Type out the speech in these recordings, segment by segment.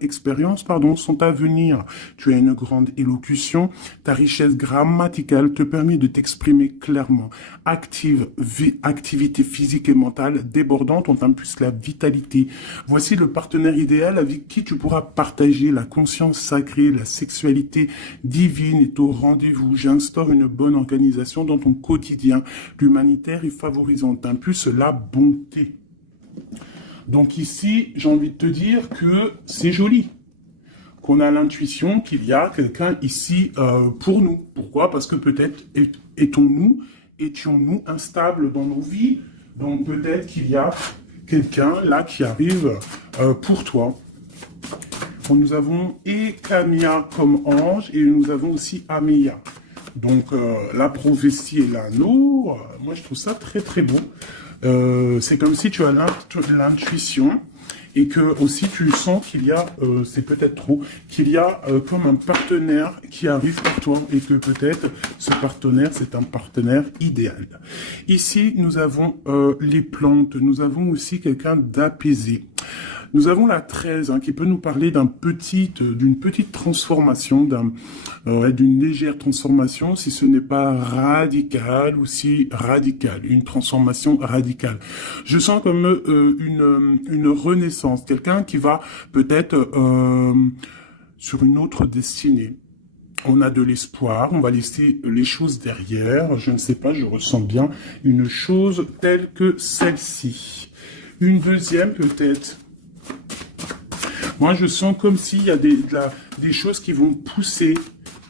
expériences, pardon, sont à venir. Tu as une grande élocution. Ta richesse grammaticale te permet de t'exprimer clairement. Activité physique et mentale débordante, on t'impulse la vitalité. Voici le partenaire idéal avec qui tu pourras partager la conscience sacrée, la sexualité divine est au rendez-vous. J'instaure une bonne organisation dans ton quotidien. L'humanitaire est favorisant, t'impulse la bonté. Donc ici, j'ai envie de te dire que c'est joli, qu'on a l'intuition qu'il y a quelqu'un ici pour nous. Pourquoi? Parce que peut-être étions-nous instables dans nos vies, donc peut-être qu'il y a quelqu'un là qui arrive pour toi. Bon, nous avons Ekamia comme ange et nous avons aussi Ameya. Donc la prophétie et l'anneau, moi je trouve ça très très beau. C'est comme si tu as l'intuition et que aussi tu sens qu'il y a, c'est peut-être trop, qu'il y a comme un partenaire qui arrive pour toi et que peut-être ce partenaire, c'est un partenaire idéal. Ici, nous avons les plantes, nous avons aussi quelqu'un d'apaisé. Nous avons la 13 qui peut nous parler d'une petite transformation, d'une légère transformation, si ce n'est pas radical ou si radical, une transformation radicale. Je sens comme une renaissance, quelqu'un qui va peut-être sur une autre destinée. On a de l'espoir, on va laisser les choses derrière, je ne sais pas, je ressens bien une chose telle que celle-ci. Une deuxième peut-être. Moi, je sens comme s'il y a des choses qui vont pousser,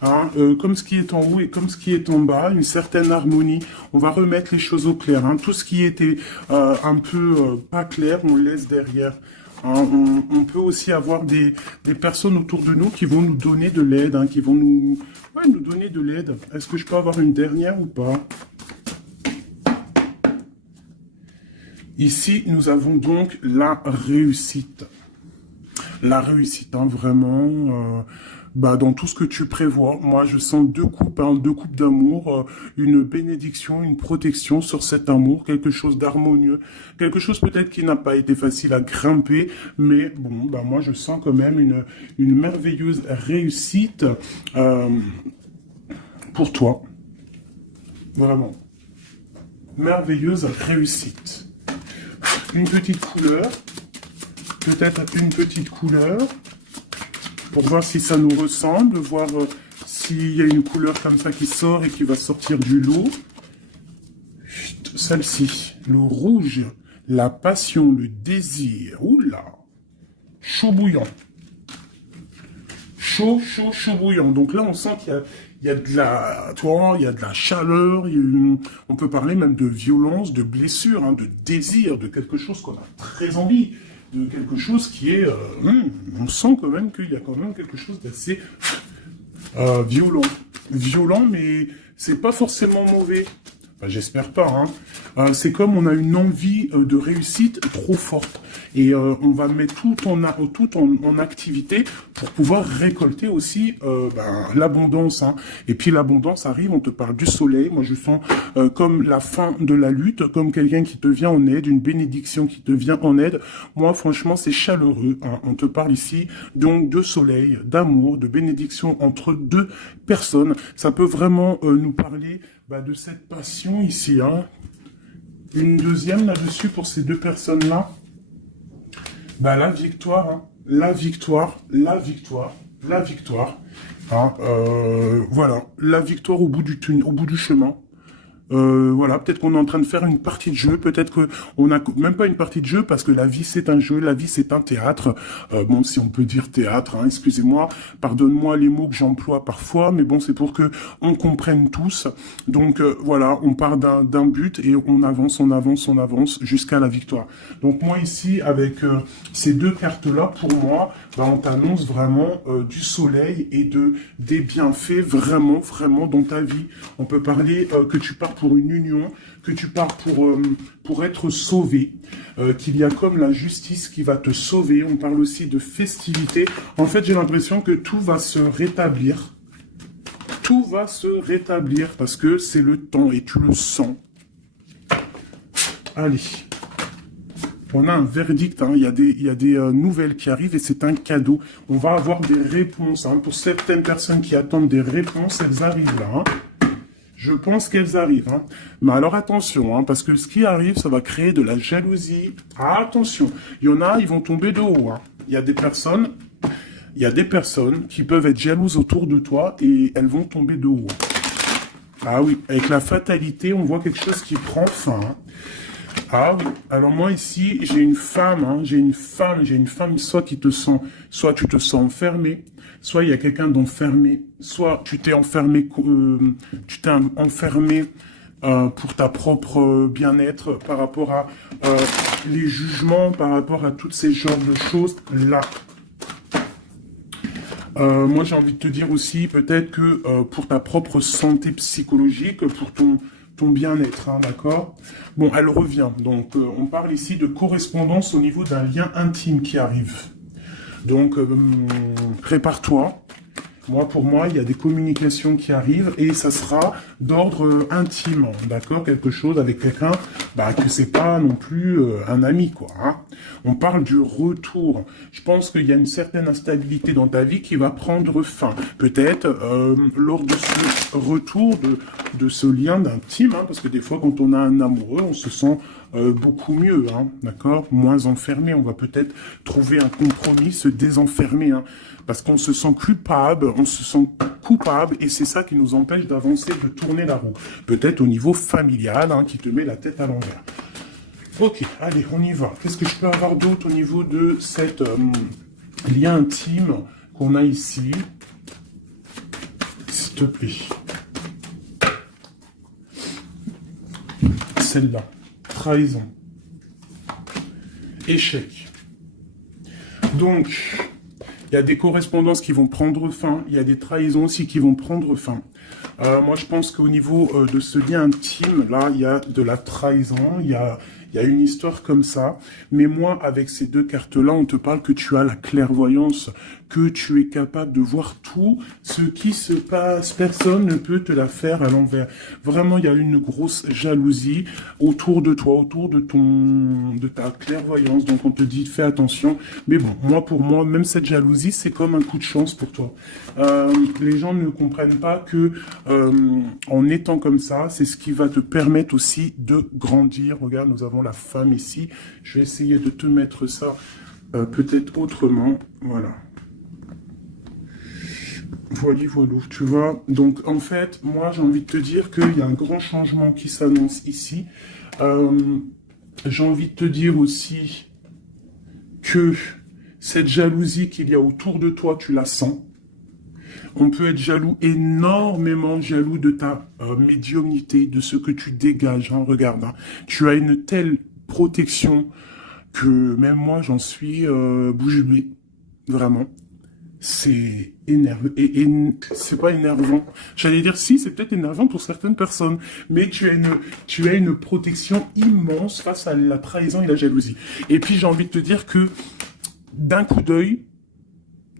comme ce qui est en haut et comme ce qui est en bas, une certaine harmonie. On va remettre les choses au clair. Tout ce qui était un peu pas clair, on le laisse derrière. On peut aussi avoir des personnes autour de nous qui vont nous donner de l'aide, qui vont nous donner de l'aide. Est-ce que je peux avoir une dernière ou pas? Ici, nous avons donc la réussite. La réussite, vraiment, dans tout ce que tu prévois. Moi, je sens deux coupes d'amour, une bénédiction, une protection sur cet amour, quelque chose d'harmonieux, quelque chose peut-être qui n'a pas été facile à grimper, mais bon, moi, je sens quand même une merveilleuse réussite pour toi. Vraiment. Merveilleuse réussite. Une petite couleur. Peut-être une petite couleur pour voir si ça nous ressemble, voir s'il y a une couleur comme ça qui sort et qui va sortir du lot. Celle-ci, le rouge, la passion, le désir. Oula, chaud bouillant. Chaud bouillant. Donc là, on sent qu'il y a de la, il y a de la chaleur, on peut parler même de violence, de blessure, de désir, de quelque chose qu'on a très envie. De quelque chose qui est... on sent quand même qu'il y a quand même quelque chose d'assez violent. Violent, mais c'est pas forcément mauvais. Enfin, j'espère pas. C'est comme on a une envie de réussite trop forte. Et on va mettre tout en activité pour pouvoir récolter aussi l'abondance. Et puis l'abondance arrive, on te parle du soleil. Moi, je sens comme la fin de la lutte, comme quelqu'un qui te vient en aide, une bénédiction qui te vient en aide. Moi, franchement, c'est chaleureux. On te parle ici donc de soleil, d'amour, de bénédiction entre deux personnes. Ça peut vraiment nous parler de cette passion ici. Une deuxième là-dessus pour ces deux personnes-là. La victoire, la victoire, la victoire, la victoire. Voilà, la victoire au bout du chemin. Voilà, peut-être qu'on est en train de faire une partie de jeu, peut-être que on n'a même pas une partie de jeu parce que la vie c'est un jeu, la vie c'est un théâtre. Bon, si on peut dire théâtre, excusez-moi, pardonne-moi les mots que j'emploie parfois, mais bon, c'est pour que on comprenne tous. Donc voilà, on part d'un but et on avance jusqu'à la victoire. Donc moi ici, avec ces deux cartes-là, pour moi, on t'annonce vraiment du soleil et des bienfaits vraiment dans ta vie. On peut parler que tu pars pour une union, que tu pars pour être sauvé, qu'il y a comme la justice qui va te sauver. On parle aussi de festivité. En fait, j'ai l'impression que tout va se rétablir. Tout va se rétablir parce que c'est le temps et tu le sens. Allez. On a un verdict, hein. Il y a des nouvelles qui arrivent et c'est un cadeau. On va avoir des réponses. Hein. Pour certaines personnes qui attendent des réponses, elles arrivent là. Hein. Je pense qu'elles arrivent. Hein. Mais alors attention, hein, parce que ce qui arrive, ça va créer de la jalousie. Ah, attention, il y en a, ils vont tomber de haut. Hein. Il y a des personnes qui peuvent être jalouses autour de toi et elles vont tomber de haut. Ah oui, avec la fatalité, on voit quelque chose qui prend fin. Hein. Ah oui, alors moi ici, j'ai une femme, hein, j'ai une femme, soit tu te sens enfermé, soit il y a quelqu'un d'enfermé, soit tu t'es enfermé, pour ta propre bien-être par rapport à les jugements, par rapport à toutes ces genres de choses là. Moi, j'ai envie de te dire aussi, peut-être que pour ta propre santé psychologique, pour ton bien-être, hein, d'accord? Bon, elle revient. Donc, on parle ici de correspondance au niveau d'un lien intime qui arrive. Donc, prépare-toi. Pour moi, il y a des communications qui arrivent et ça sera d'ordre intime, d'accord? Quelque chose avec quelqu'un, que c'est pas non plus un ami, quoi. Hein. On parle du retour. Je pense qu'il y a une certaine instabilité dans ta vie qui va prendre fin. Peut-être lors de ce retour de ce lien d'intime, hein, parce que des fois, quand on a un amoureux, on se sent beaucoup mieux, hein, d'accord? Moins enfermé. On va peut-être trouver un compromis, se désenfermer, hein, parce qu'on se sent coupable, et c'est ça qui nous empêche d'avancer, de tourner la roue. Peut-être au niveau familial, hein, qui te met la tête à l'envers. Ok, allez, on y va. Qu'est-ce que je peux avoir d'autre au niveau de cette lien intime qu'on a ici? S'il te plaît. Celle-là. Trahison. Échec. Donc, il y a des correspondances qui vont prendre fin. Il y a des trahisons aussi qui vont prendre fin. Moi, je pense qu'au niveau de ce lien intime, là, il y a de la trahison, il y a une histoire comme ça. Mais moi, avec ces deux cartes-là, on te parle que tu as la clairvoyance, que tu es capable de voir tout ce qui se passe. Personne ne peut te la faire à l'envers. Vraiment, il y a une grosse jalousie autour de toi, autour de ta clairvoyance. Donc, on te dit, fais attention. Mais bon, pour moi, même cette jalousie, c'est comme un coup de chance pour toi. Les gens ne comprennent pas que en étant comme ça, c'est ce qui va te permettre aussi de grandir. Regarde, nous avons la femme ici. Je vais essayer de te mettre ça peut-être autrement. Voilà. Voilà, tu vois. Donc, en fait, moi, j'ai envie de te dire qu'il y a un grand changement qui s'annonce ici. J'ai envie de te dire aussi que cette jalousie qu'il y a autour de toi, tu la sens. On peut être jaloux, énormément jaloux de ta médiumnité, de ce que tu dégages. Hein, regarde, hein. Tu as une telle protection que même moi, j'en suis bouche bée. Vraiment. C'est énervant. Et c'est pas énervant. J'allais dire, si, c'est peut-être énervant pour certaines personnes. Mais tu as une protection immense face à la trahison et la jalousie. Et puis, j'ai envie de te dire que d'un coup d'œil,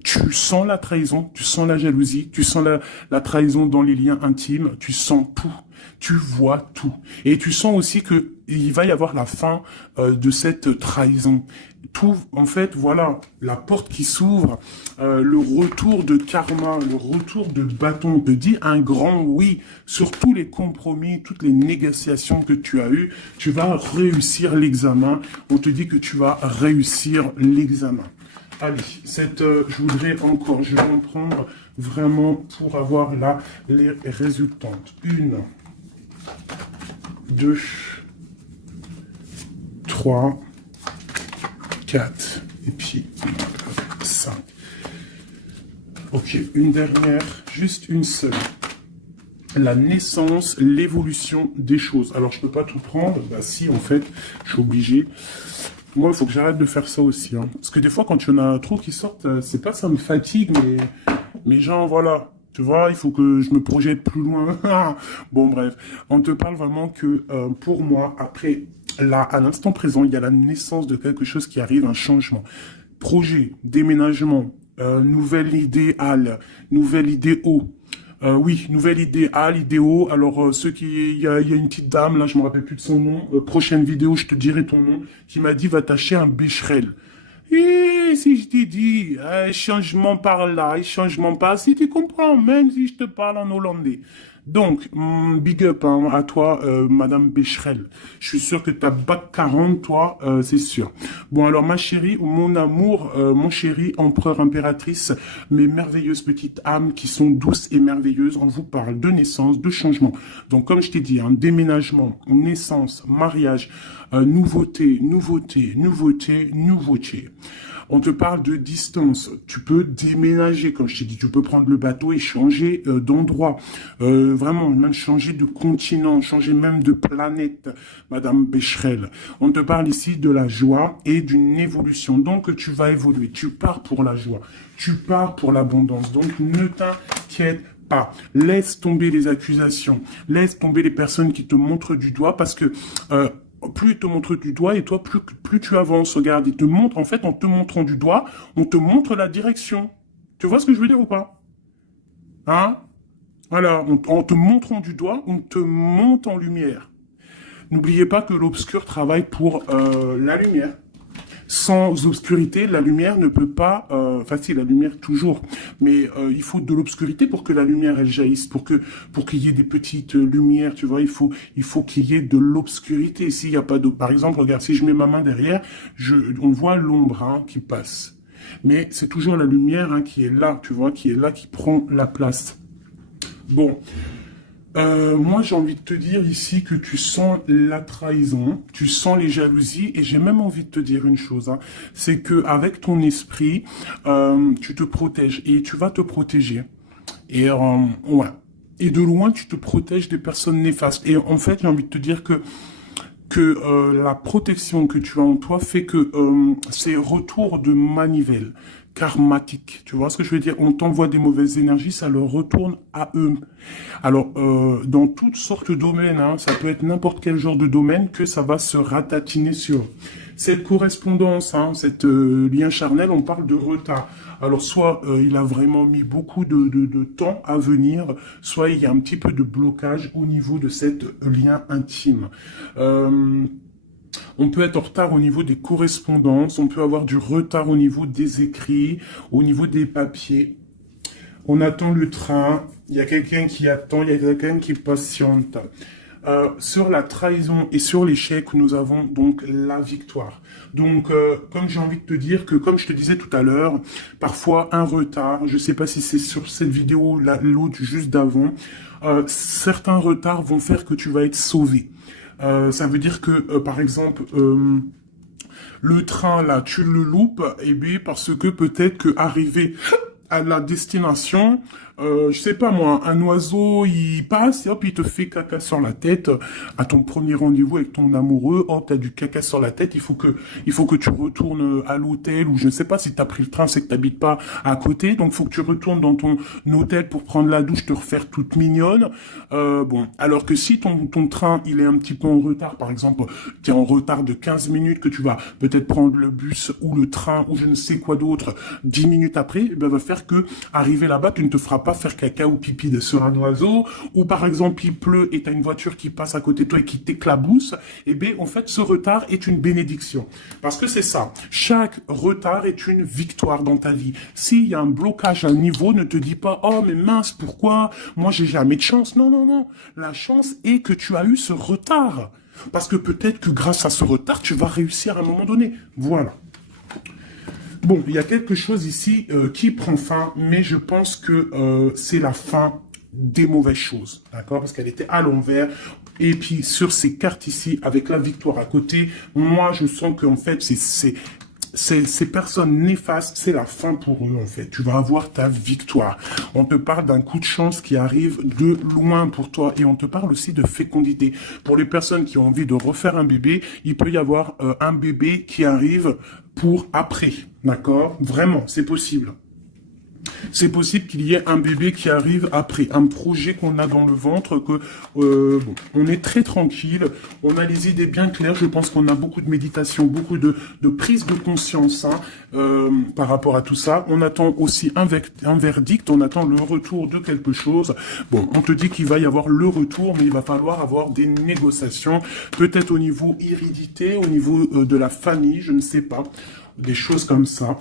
tu sens la trahison, tu sens la jalousie, tu sens la trahison dans les liens intimes, tu sens tout, tu vois tout. Et tu sens aussi que il va y avoir la fin de cette trahison. Tout, en fait, voilà, la porte qui s'ouvre, le retour de karma, le retour de bâton. On te dit un grand oui sur tous les compromis, toutes les négociations que tu as eues. Tu vas réussir l'examen. On te dit que tu vas réussir l'examen. Allez, je vais en prendre vraiment pour avoir là les résultantes. 1, 2, 3, 4, et puis 5. Ok, une dernière, juste une seule. La naissance, l'évolution des choses. Alors, je peux pas tout prendre. Bah si, en fait, je suis obligé. Moi, il faut que j'arrête de faire ça aussi. Hein. Parce que des fois, quand il y en a trop qui sortent, c'est pas ça me fatigue, mais genre, voilà. Tu vois, il faut que je me projette plus loin. Bon, bref. On te parle vraiment que, pour moi, après, là, à l'instant présent, il y a la naissance de quelque chose qui arrive, un changement. Projet, déménagement, nouvelle idéale, nouvelle idée haut. Oui, nouvelle idéal, idéo. Alors, il y a une petite dame, là, je me rappelle plus de son nom. Prochaine vidéo, je te dirai ton nom, qui m'a dit, va t'acheter un Becherel. Et si je t'ai dit, changement par là, changement par si tu comprends, même si je te parle en hollandais. Donc, big up hein, à toi, Madame Becherel. Je suis sûr que t'as bac 40, toi, c'est sûr. Bon, alors, ma chérie, mon amour, mon chéri, empereur, impératrice, mes merveilleuses petites âmes qui sont douces et merveilleuses, on vous parle de naissance, de changement. Donc, comme je t'ai dit, hein, déménagement, naissance, mariage, nouveauté, nouveauté, nouveauté, nouveauté. On te parle de distance. Tu peux déménager, comme je t'ai dit. Tu peux prendre le bateau et changer d'endroit. Vraiment, même changer de continent, changer même de planète, Madame Becherel. On te parle ici de la joie et d'une évolution. Donc, tu vas évoluer. Tu pars pour la joie. Tu pars pour l'abondance. Donc, ne t'inquiète pas. Laisse tomber les accusations. Laisse tomber les personnes qui te montrent du doigt parce que... plus il te montre du doigt et toi, plus tu avances. Regarde, il te montre, en fait, en te montrant du doigt, on te montre la direction. Tu vois ce que je veux dire ou pas? Hein? Voilà, en te montrant du doigt, on te monte en lumière. N'oubliez pas que l'obscur travaille pour la lumière. Sans obscurité, la lumière ne peut pas... Enfin, si, la lumière toujours. Mais il faut de l'obscurité pour que la lumière, elle jaillisse. Pour qu'il y ait des petites lumières, tu vois, il faut qu'il y ait de l'obscurité. S'il n'y a pas d'eau... Par exemple, regarde, si je mets ma main derrière, on voit l'ombre hein, qui passe. Mais c'est toujours la lumière hein, qui est là, tu vois, qui est là, qui prend la place. Bon... moi, j'ai envie de te dire ici que tu sens la trahison, tu sens les jalousies, et j'ai même envie de te dire une chose, hein, c'est que avec ton esprit, tu te protèges et tu vas te protéger. Et ouais. Et de loin, tu te protèges des personnes néfastes. Et en fait, j'ai envie de te dire que la protection que tu as en toi fait que c'est retour de manivelle karmatique. Tu vois ce que je veux dire? On t'envoie des mauvaises énergies, ça leur retourne à eux. Alors, dans toutes sortes de domaines, hein, ça peut être n'importe quel genre de domaine que ça va se ratatiner sur. Cette correspondance, hein, cette lien charnel, on parle de retard. Alors, soit il a vraiment mis beaucoup de temps à venir, soit il y a un petit peu de blocage au niveau de cette lien intime. On peut être en retard au niveau des correspondances, on peut avoir du retard au niveau des écrits, au niveau des papiers. On attend le train, il y a quelqu'un qui attend, il y a quelqu'un qui patiente. Sur la trahison et sur l'échec, nous avons donc la victoire. Donc, comme j'ai envie de te dire que, comme je te disais tout à l'heure, parfois un retard, je ne sais pas si c'est sur cette vidéo, l'autre juste d'avant, certains retards vont faire que tu vas être sauvé. Ça veut dire que, par exemple, le train, là, tu le loupes, et bien, parce que peut-être que arrivé à la destination, je sais pas moi, un oiseau, il passe, et hop, il te fait caca sur la tête, à ton premier rendez-vous avec ton amoureux, hop, t'as du caca sur la tête, il faut que tu retournes à l'hôtel, ou je ne sais pas si t'as pris le train, c'est que t'habites pas à côté, donc faut que tu retournes dans ton hôtel pour prendre la douche, te refaire toute mignonne, bon, alors que si ton train, il est un petit peu en retard, par exemple, t'es en retard de 15 minutes, que tu vas peut-être prendre le bus, ou le train, ou je ne sais quoi d'autre, 10 minutes après, eh ben, va faire que, arriver là-bas, tu ne te feras pas faire caca ou pipi sur un oiseau, ou par exemple il pleut et t'as une voiture qui passe à côté de toi et qui t'éclabousse, et bien en fait ce retard est une bénédiction. Parce que c'est ça, chaque retard est une victoire dans ta vie. S'il y a un blocage à un niveau, ne te dis pas, oh mais mince, pourquoi? Moi j'ai jamais de chance. Non, non, non. La chance est que tu as eu ce retard. Parce que peut-être que grâce à ce retard, tu vas réussir à un moment donné. Voilà. Bon, il y a quelque chose ici qui prend fin, mais je pense que c'est la fin des mauvaises choses, d'accord? Parce qu'elle était à l'envers. Et puis, sur ces cartes ici, avec la victoire à côté, moi, je sens qu'en fait, ces personnes néfastes, c'est la fin pour eux, en fait. Tu vas avoir ta victoire. On te parle d'un coup de chance qui arrive de loin pour toi. Et on te parle aussi de fécondité. Pour les personnes qui ont envie de refaire un bébé, il peut y avoir un bébé qui arrive pour après. D'accord? Vraiment, c'est possible. C'est possible qu'il y ait un bébé qui arrive après, un projet qu'on a dans le ventre, que bon, on est très tranquille, on a les idées bien claires, je pense qu'on a beaucoup de méditation, beaucoup de prise de conscience hein, par rapport à tout ça. On attend aussi un verdict, on attend le retour de quelque chose. Bon, on te dit qu'il va y avoir le retour, mais il va falloir avoir des négociations, peut-être au niveau hérédité, au niveau de la famille, je ne sais pas, des choses comme ça.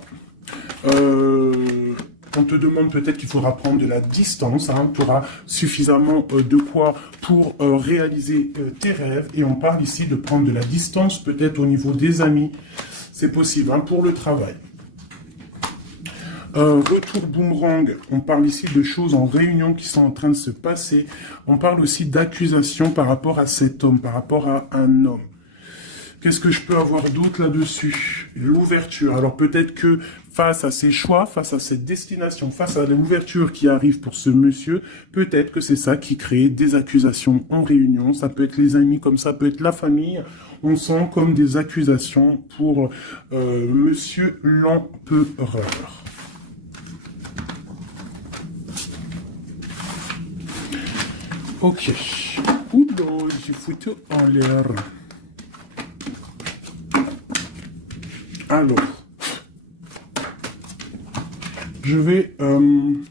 On te demande peut-être qu'il faudra prendre de la distance, hein, tu auras suffisamment de quoi pour réaliser tes rêves. Et on parle ici de prendre de la distance, peut-être au niveau des amis. C'est possible hein, pour le travail. Retour boomerang, on parle ici de choses en réunion qui sont en train de se passer. On parle aussi d'accusations par rapport à cet homme, par rapport à un homme. Qu'est-ce que je peux avoir d'autre là-dessus? L'ouverture. Alors peut-être que face à ses choix, face à cette destination, face à l'ouverture qui arrive pour ce monsieur, peut-être que c'est ça qui crée des accusations en réunion. Ça peut être les amis, comme ça peut être la famille. On sent comme des accusations pour monsieur l'empereur. Ok. Oula, j'ai foutu en l'air. Alors, je vais... on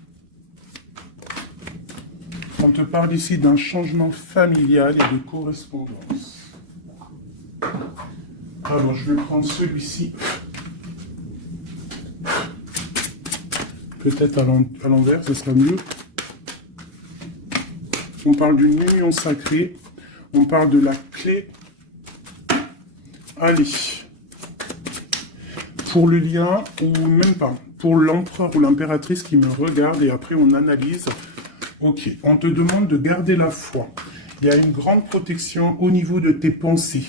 te parle ici d'un changement familial et de correspondance. Alors, je vais prendre celui-ci. Peut-être à l'envers, ce sera mieux. On parle d'une union sacrée. On parle de la clé. Allez. Pour le lien, ou même pas, pour l'empereur ou l'impératrice qui me regarde, et après on analyse. Ok, on te demande de garder la foi. Il y a une grande protection au niveau de tes pensées,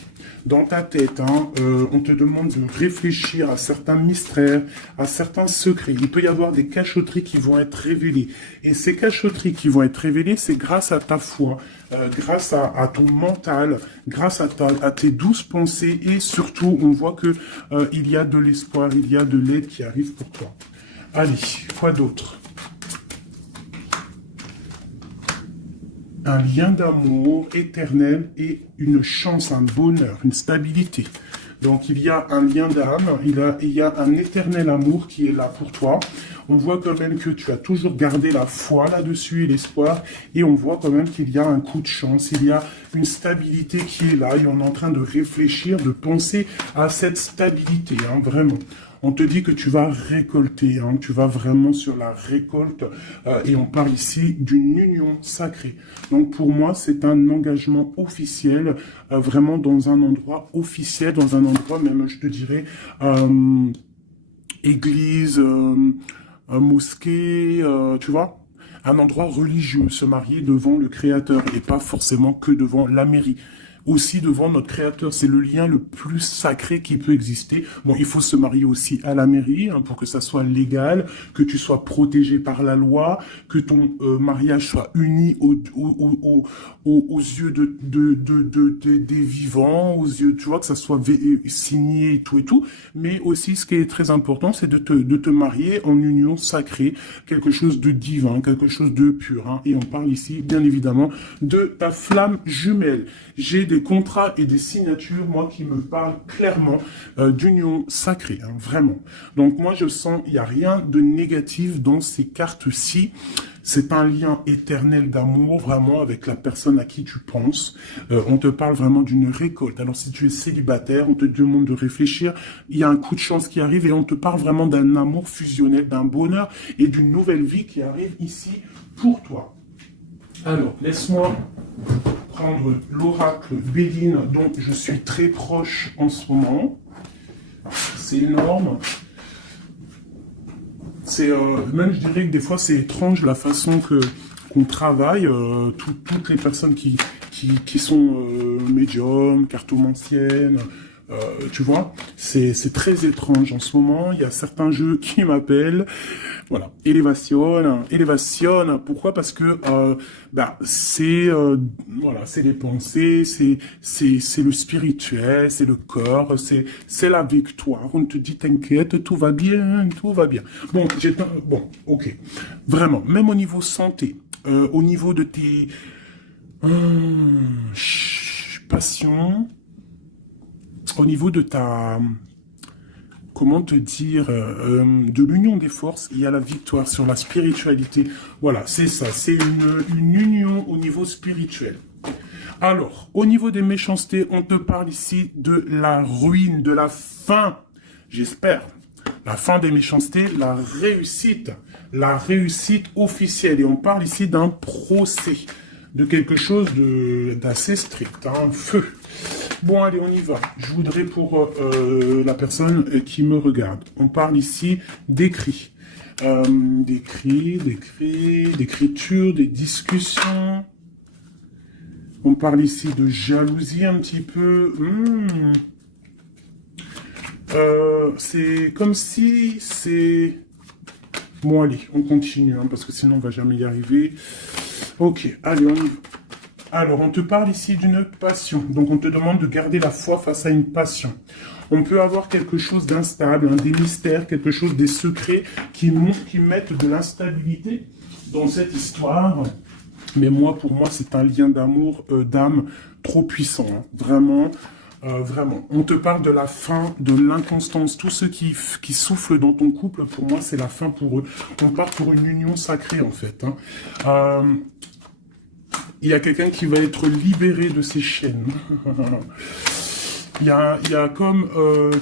dans ta tête. Hein, on te demande de réfléchir à certains mystères, à certains secrets. Il peut y avoir des cachotteries qui vont être révélées. Et ces cachotteries qui vont être révélées, c'est grâce à ta foi, grâce à ton mental, grâce à tes douces pensées. Et surtout, on voit que il y a de l'espoir, il y a de l'aide qui arrive pour toi. Allez, quoi d'autre? Un lien d'amour éternel et une chance, un bonheur, une stabilité. Donc il y a un lien d'âme, il y a un éternel amour qui est là pour toi. On voit quand même que tu as toujours gardé la foi là-dessus et l'espoir. Et on voit quand même qu'il y a un coup de chance, il y a une stabilité qui est là. Et on est en train de réfléchir, de penser à cette stabilité, hein, vraiment. On te dit que tu vas récolter, hein, tu vas vraiment sur la récolte, et on parle ici d'une union sacrée. Donc pour moi, c'est un engagement officiel, vraiment dans un endroit officiel, dans un endroit même, je te dirais, église, mosquée, tu vois, un endroit religieux, se marier devant le Créateur et pas forcément que devant la mairie. Aussi devant notre Créateur, c'est le lien le plus sacré qui peut exister. Bon, il faut se marier aussi à la mairie hein, pour que ça soit légal, que tu sois protégé par la loi, que ton mariage soit uni aux yeux des vivants, aux yeux, tu vois, que ça soit signé et tout. Mais aussi, ce qui est très important, c'est de te marier en union sacrée, quelque chose de divin, quelque chose de pur. Hein. Et on parle ici, bien évidemment, de ta flamme jumelle. J'ai des contrats et des signatures, moi, qui me parlent clairement d'union sacrée, hein, vraiment. Donc, moi, je sens, il n'y a rien de négatif dans ces cartes-ci. C'est un lien éternel d'amour, vraiment, avec la personne à qui tu penses. On te parle vraiment d'une récolte. Alors, si tu es célibataire, on te demande de réfléchir. Il y a un coup de chance qui arrive et on te parle vraiment d'un amour fusionnel, d'un bonheur et d'une nouvelle vie qui arrive ici pour toi. Alors, laisse-moi prendre l'oracle Béline dont je suis très proche en ce moment. C'est énorme. C'est même je dirais que des fois c'est étrange la façon qu'on travaille. Toutes les personnes qui sont médiums, cartomanciennes, tu vois, c'est très étrange en ce moment. Il y a certains jeux qui m'appellent. Voilà, élévation. Pourquoi? Parce que c'est voilà, c'est les pensées, c'est le spirituel, c'est le corps, c'est la victoire. On te dit t'inquiète, tout va bien, tout va bien. Bon, bon, ok, vraiment, même au niveau santé, au niveau de tes passions, au niveau de ta comment te dire, de l'union des forces, il y a la victoire sur la spiritualité. Voilà, c'est ça, c'est une union au niveau spirituel. Alors, au niveau des méchancetés, on te parle ici de la ruine, de la fin, j'espère. La fin des méchancetés, la réussite officielle. Et on parle ici d'un procès, de quelque chose d'assez strict, un feu. Bon, allez, on y va. Je voudrais pour la personne qui me regarde. On parle ici d'écrit. D'écriture, des discussions. On parle ici de jalousie un petit peu. C'est comme si c'est... Bon, allez, on continue, hein, parce que sinon on va jamais y arriver. Ok, allez, on y va. Alors, on te parle ici d'une passion. Donc, on te demande de garder la foi face à une passion. On peut avoir quelque chose d'instable, des mystères, quelque chose, des secrets qui mettent de l'instabilité dans cette histoire. Mais pour moi, c'est un lien d'amour, d'âme trop puissant. Hein. Vraiment, vraiment. On te parle de la fin, de l'inconstance. Tous ceux qui soufflent dans ton couple, pour moi, c'est la fin pour eux. On part pour une union sacrée, en fait. Hein. Il y a quelqu'un qui va être libéré de ses chaînes. Il y a comme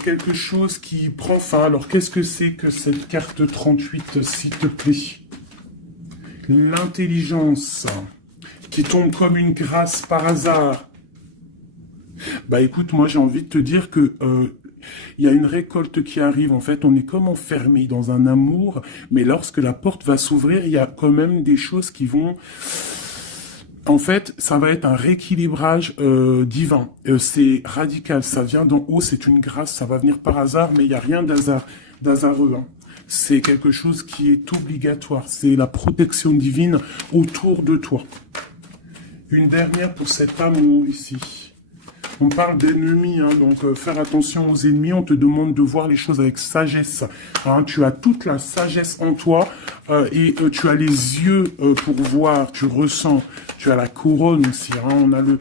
quelque chose qui prend fin. Alors, qu'est-ce que c'est que cette carte 38, s'il te plaît? L'intelligence qui tombe comme une grâce par hasard. Bah écoute, moi j'ai envie de te dire que il y a une récolte qui arrive. En fait, on est comme enfermé dans un amour, mais lorsque la porte va s'ouvrir, il y a quand même des choses qui vont... En fait, ça va être un rééquilibrage divin. C'est radical, ça vient d'en haut, c'est une grâce, ça va venir par hasard, mais il n'y a rien d'hasardeux. Hein. C'est quelque chose qui est obligatoire. C'est la protection divine autour de toi. Une dernière pour cet amour ici. On parle d'ennemis, hein, donc faire attention aux ennemis. On te demande de voir les choses avec sagesse. Hein, tu as toute la sagesse en toi et tu as les yeux pour voir, tu ressens. Tu as la couronne aussi. Hein, on a le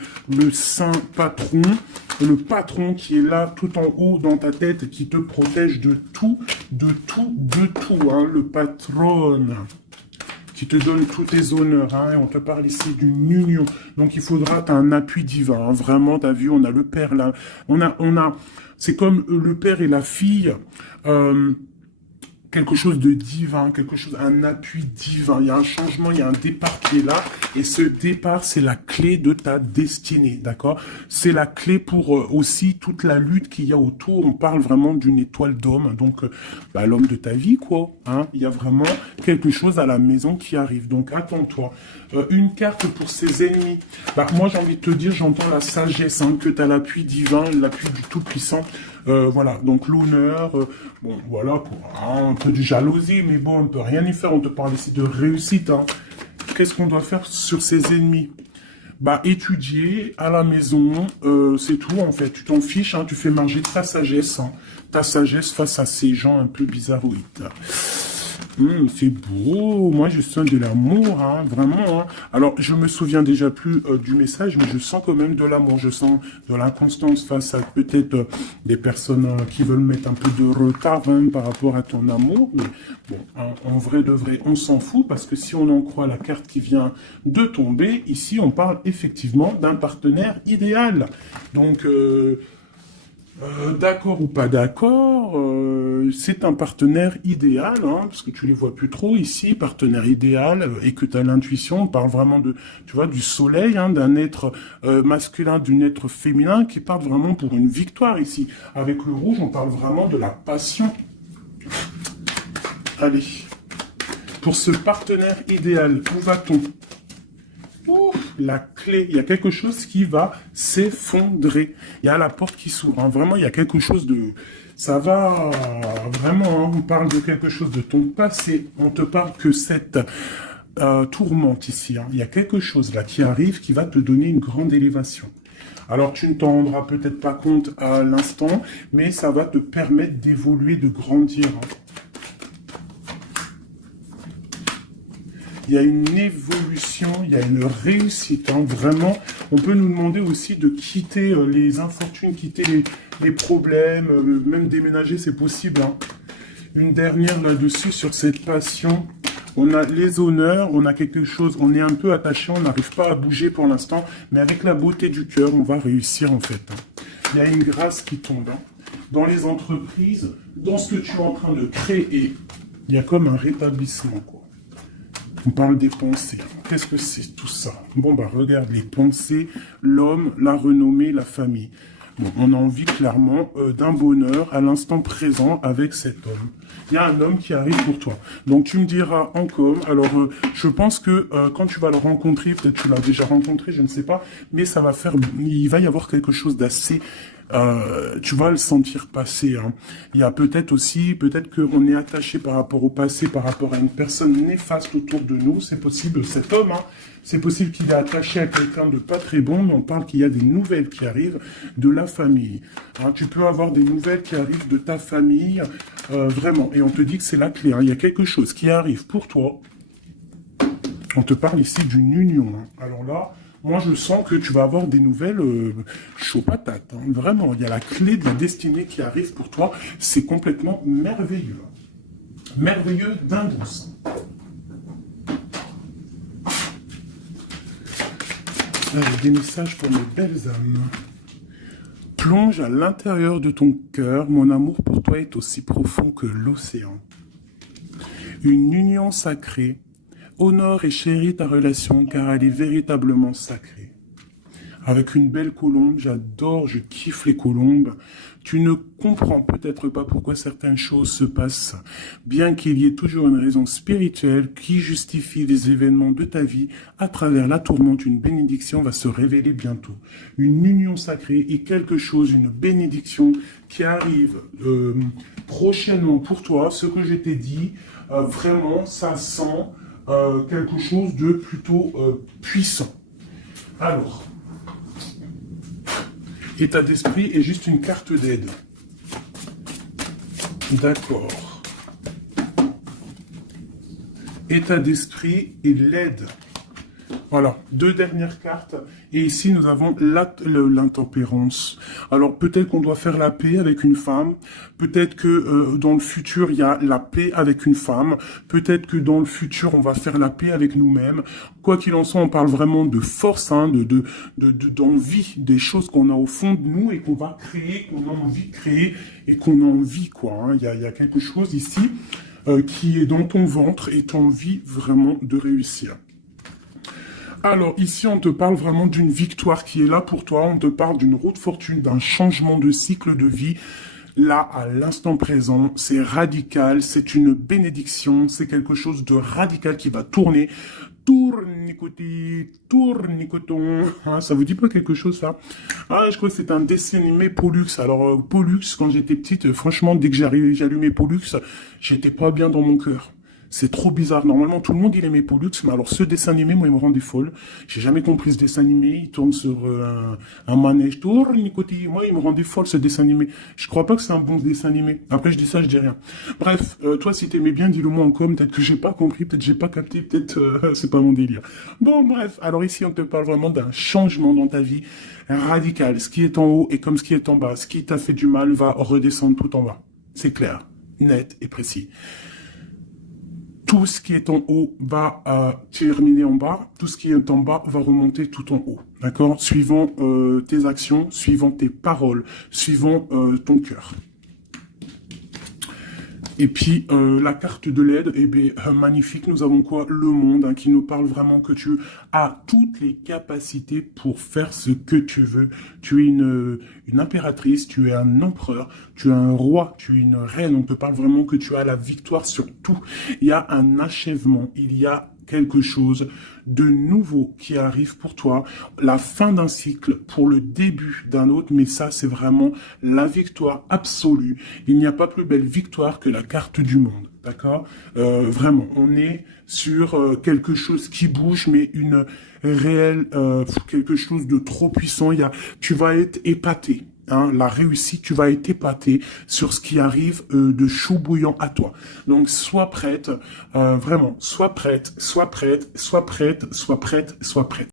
saint patron, le patron qui est là tout en haut dans ta tête, qui te protège de tout, hein, le patron. Qui te donne tous tes honneurs, hein, et on te parle ici d'une union. Donc il faudra, t'as un appui divin, hein, vraiment, t'as vu, on a le père là, c'est comme le père et la fille, quelque chose de divin, un appui divin. Il y a un changement, il y a un départ qui est là. Et ce départ, c'est la clé de ta destinée, d'accord? C'est la clé pour aussi toute la lutte qu'il y a autour. On parle vraiment d'une étoile d'homme. Donc, l'homme de ta vie, quoi. Hein? Il y a vraiment quelque chose à la maison qui arrive. Donc, attends-toi. Une carte pour ses ennemis. Moi, j'ai envie de te dire, j'entends la sagesse, hein, que tu as l'appui divin, l'appui du Tout-Puissant. Voilà, donc l'honneur, bon, voilà, un peu de jalousie, mais bon, on peut rien y faire, on te parle ici de réussite, hein. Qu'est-ce qu'on doit faire sur ses ennemis? Étudier à la maison, c'est tout, en fait, tu t'en fiches, hein, tu fais marger ta sagesse face à ces gens un peu bizarroïdes. C'est beau, moi je sens de l'amour, hein, vraiment. Hein. Alors, je me souviens déjà plus du message, mais je sens quand même de l'amour, je sens de l'inconstance face à peut-être des personnes qui veulent mettre un peu de retard hein, par rapport à ton amour. Mais bon, hein, en vrai de vrai, on s'en fout, parce que si on en croit la carte qui vient de tomber, ici on parle effectivement d'un partenaire idéal. Donc... d'accord ou pas d'accord, c'est un partenaire idéal, hein, parce que tu les vois plus trop ici, partenaire idéal, et que tu as l'intuition, on parle vraiment de, tu vois, du soleil, hein, d'un être masculin, d'un être féminin, qui part vraiment pour une victoire ici. Avec le rouge, on parle vraiment de la passion. Allez, pour ce partenaire idéal, où va-t-on? Ouf. la clé, il y a quelque chose qui va s'effondrer. Il y a la porte qui s'ouvre. Hein. Vraiment, il y a quelque chose de... Ça va vraiment, hein, on parle de quelque chose de ton passé. On te parle que cette tourmente ici. Hein. Il y a quelque chose là qui arrive qui va te donner une grande élévation. Alors, tu ne t'en rendras peut-être pas compte à l'instant, mais ça va te permettre d'évoluer, de grandir. Hein. Il y a une évolution, il y a une réussite. Hein. Vraiment, on peut nous demander aussi de quitter les infortunes, quitter les problèmes, même déménager, c'est possible. Hein. Une dernière là-dessus sur cette passion. On a les honneurs, on a quelque chose, on est un peu attaché, on n'arrive pas à bouger pour l'instant, mais avec la beauté du cœur, on va réussir en fait. Hein. Il y a une grâce qui tombe. Hein. Dans les entreprises, dans ce que tu es en train de créer, il y a comme un rétablissement, quoi. On parle des pensées. Qu'est-ce que c'est tout ça? Bon, bah regarde, les pensées, l'homme, la renommée, la famille. Bon, on a envie clairement d'un bonheur à l'instant présent avec cet homme. Il y a un homme qui arrive pour toi. Donc tu me diras en com. Alors je pense que quand tu vas le rencontrer, peut-être tu l'as déjà rencontré, je ne sais pas, mais ça va faire, il va y avoir quelque chose d'assez... tu vas le sentir passer. Hein. Il y a peut-être aussi, peut-être qu'on est attaché par rapport au passé, par rapport à une personne néfaste autour de nous. C'est possible, cet homme, hein, c'est possible qu'il est attaché à quelqu'un de pas très bon, mais on parle qu'il y a des nouvelles qui arrivent de la famille. Hein, tu peux avoir des nouvelles qui arrivent de ta famille, vraiment. Et on te dit que c'est la clé. Hein. Il y a quelque chose qui arrive pour toi. On te parle ici d'une union. Hein. Alors là... Moi, je sens que tu vas avoir des nouvelles chaud patate. Hein. Vraiment, il y a la clé de la destinée qui arrive pour toi. C'est complètement merveilleux. Merveilleux d'indouce. Des messages pour mes belles âmes. Plonge à l'intérieur de ton cœur. Mon amour pour toi est aussi profond que l'océan. Une union sacrée. Honore et chéris ta relation car elle est véritablement sacrée. Avec une belle colombe, j'adore, je kiffe les colombes. Tu ne comprends peut-être pas pourquoi certaines choses se passent, bien qu'il y ait toujours une raison spirituelle qui justifie les événements de ta vie. À travers la tourmente, une bénédiction va se révéler bientôt. Une union sacrée est quelque chose, une bénédiction qui arrive prochainement pour toi. Ce que je t'ai dit, vraiment, ça sent... quelque chose de plutôt puissant. Alors, état d'esprit est juste une carte d'aide. D'accord. État d'esprit et l'aide. Voilà, deux dernières cartes. Et ici, nous avons l'intempérance. Alors, peut-être qu'on doit faire la paix avec une femme. Peut-être que dans le futur, il y a la paix avec une femme. Peut-être que dans le futur, on va faire la paix avec nous-mêmes. Quoi qu'il en soit, on parle vraiment de force, hein, d'envie, des choses qu'on a au fond de nous et qu'on va créer, qu'on a envie de créer et qu'on a envie, quoi. Hein. Il y a quelque chose ici qui est dans ton ventre et tu as envie vraiment de réussir. Alors, ici, on te parle vraiment d'une victoire qui est là pour toi. On te parle d'une roue de fortune, d'un changement de cycle de vie. Là, à l'instant présent, c'est radical, c'est une bénédiction, c'est quelque chose de radical qui va tourner. Tournicotis, tournicoton. Hein, ça vous dit pas quelque chose, ça? Ah, je crois que c'est un dessin animé Pollux. Alors, Pollux, quand j'étais petite, franchement, dès que j'allumais Pollux, j'étais pas bien dans mon cœur. C'est trop bizarre. Normalement, tout le monde, il aimait Pollux, mais alors ce dessin animé, moi, il me rendait folle. J'ai jamais compris ce dessin animé. Il tourne sur un manège. Tournicotis. Moi, il me rendait folle, ce dessin animé. Je crois pas que c'est un bon dessin animé. Après, je dis ça, je dis rien. Bref, toi, si t'aimais bien, dis-le moi en com. Peut-être que j'ai pas compris, peut-être que j'ai pas capté, peut-être c'est pas mon délire. Bon, bref. Alors ici, on te parle vraiment d'un changement dans ta vie radical. Ce qui est en haut est comme ce qui est en bas. Ce qui t'a fait du mal va redescendre tout en bas. C'est clair, net et précis. Tout ce qui est en haut va terminer en bas. Tout ce qui est en bas va remonter tout en haut. D'accord? Suivant tes actions, suivant tes paroles, suivant ton cœur. Et puis, la carte de l'aide, eh bien, magnifique. Nous avons quoi? Le monde, hein, qui nous parle vraiment que tu as toutes les capacités pour faire ce que tu veux. Tu es une impératrice, tu es un empereur, tu es un roi, tu es une reine. On te parle vraiment que tu as la victoire sur tout. Il y a un achèvement, il y a quelque chose de nouveau qui arrive pour toi, la fin d'un cycle pour le début d'un autre, mais ça c'est vraiment la victoire absolue. Il n'y a pas plus belle victoire que la carte du monde, d'accord? Vraiment, on est sur quelque chose qui bouge, mais une réelle, quelque chose de trop puissant. Tu vas être épaté. Hein, la réussite, tu vas être épaté sur ce qui arrive de chaud bouillant à toi. Donc, sois prête, vraiment, sois prête, sois prête, sois prête, sois prête, sois prête.